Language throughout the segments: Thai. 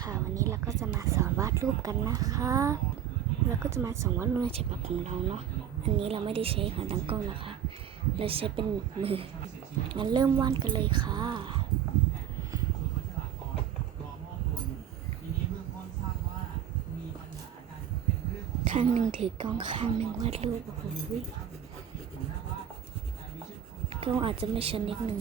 ค่ะ วันนี้เราก็จะมาสอนวาดรูปกันนะคะแล้วก็จะมาสอนวาดรูปในฉบับของเราเนาะอันนี้เราไม่ได้ใช้ขาตั้งกล้องนะคะ เราใช้เป็นมืองั้นเริ่มวาดกันเลยค่ะข้างหนึ่งถือกล้องข้างหนึ่งวาดรูปโอ้โหกล้องอาจจะไม่ชันนิดนึง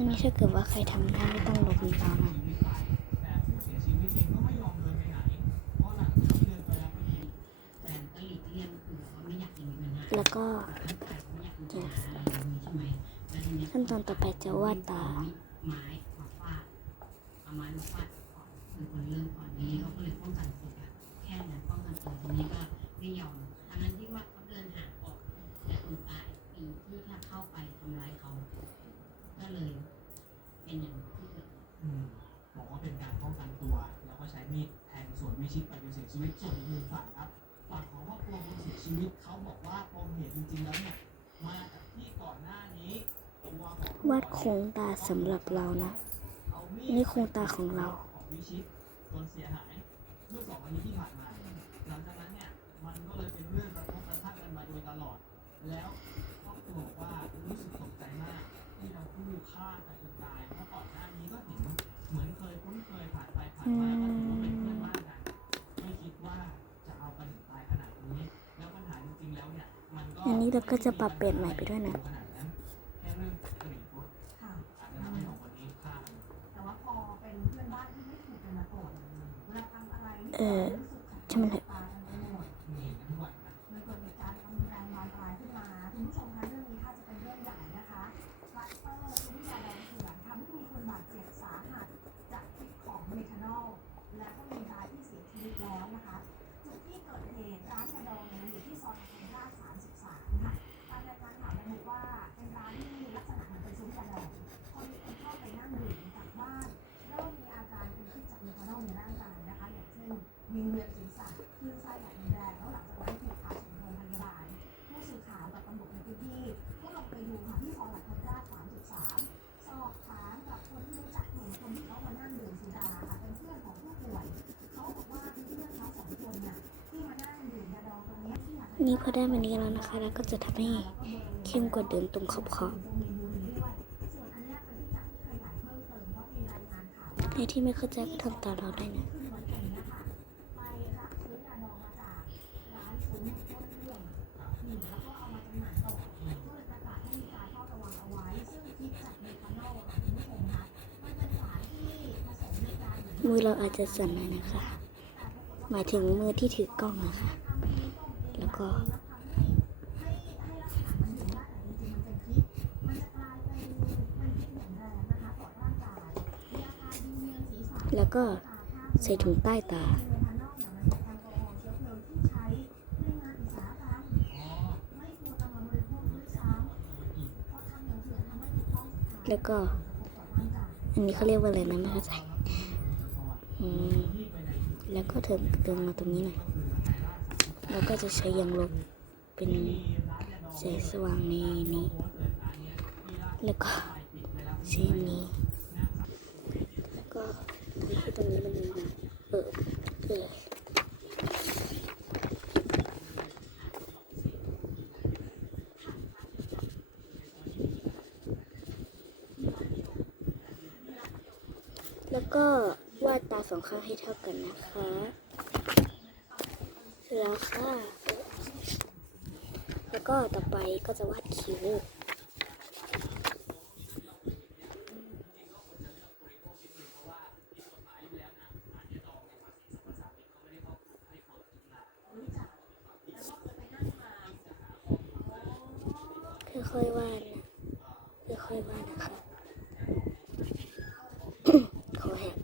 นนี้ถ้าเกิดว่าใครทำได้ไม่ต้องลบมันเอานะแฟนก็หลีกเลี่ยงคือแบบว่าไม่อยากกินมันนะแล้วก็ขั้นตอนต่อไปจะวาดตาไม้มาฟาดเอาไม้มาฟาดก่อนคือคนเริ่มก่อนนี้เขาก็เลยป้องกันตัวอะแค่นั้นป้องกันตัวทีนี้ก็ไม่ยอมทั้งนั้นที่ว่าเขาเดินห่างออกแต่คนตายปีที่ถ้าเข้าไปทำร้ายเขา ก็เลยเป็นอย่างที่เกิด อืมบอกว่าเป็นการป้องกันตัว แล้วก็ใช้มีดแทงส่วนวิ ชิตไปจนเสียชีวิตส่วนอีกหนึ่งฝั่งครับฝั่งของครอบครัวคนเสียชีวิตเขาบอกว่าปมเหตุจริงๆแล้วเนี่ยมาจากที่ก่อนหน้านี้ตัวของวาดโครงตาสำหรับเรานะ เอามีดนี่โครงตาของเรา ของวิชิตจนเสียหายเมื่อสองวันนี้ที่ผ่านมา หลังจากนั้นเนี่ยมันก็เลยเป็นเรื่องกระทบกระทั่งกันมาโดยตลอด แล้วครอบครัวบอกว่ารู้สึกตกใจมากที่เราคู่ฆ่ากันจนตายเพราะก่อนหน้านี้ก็เห็นเหมือนเคยคุ้นเคยผ่าน นก็อันนี้เราก็จะปรับเปลี่ยนใหม่ไปด้วยนะขนาดนั้นแค่เรื่องกลิ่นรถค่ะอาจจะทำให้สองคนนี้ฆ่ากันแนี่พอได้มันนี้แล้วนะคะ แล้วก็จะทำให้เข้มกว่าเดิมตรงขอบขอบตรที่จับที่ขยายเพิ่มเติมเพราะมีรายงานข่าวว่าในที่ไม่เข้าใจก็ทำตามเราได้นะมือเราอาจากเมทานอลค่ะคุณผู้ชมคะมันเป็นสารที่ผสมในการเหมือนมือเราอาจจะสั่นหน่อยนะคะ หมายถึงมือที่ถือกล้องนะคะ แล้วก็แล้วก็ใส่ถุงใต้ตา แล้วก็ อันนี้เขาเรียกว่าอะไรนะไม่เข้าใจแล้วก็เถิมเติมมาตรงนี้หน่อย แล้วก็จะใช้ยางลบเป็นแสงสว่างในนี้ แล้วก็ใช้นนี้ แล้วก็ทำให้ตรงนี้มันมีนะเออเออแล้วก็วาดตาสองข้างให้เท่ากันนะคะ แล้วค่ะแล้วก็ต่อไปก็จะวาดคิ้วค่อยๆวาดนะค่อยๆวาดนะคะ ขอแหก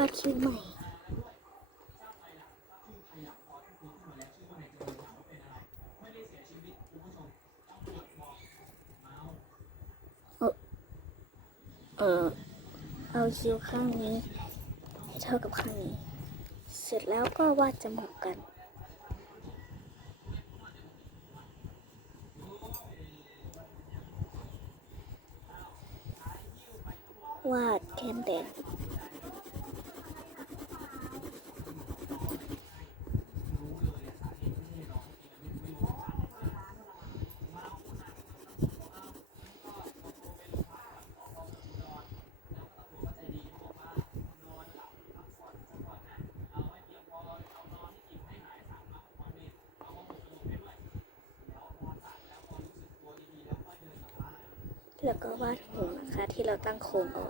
วาคิวใหม่เออเอาคิ้วข้างนี้เท่ากับข้างนี้ เสร็จแล้วก็วาดจมูกกัน วาดแก้มแดง แล้วก็วาดหัวนะคะที่เราตั้งโครงเอาไว้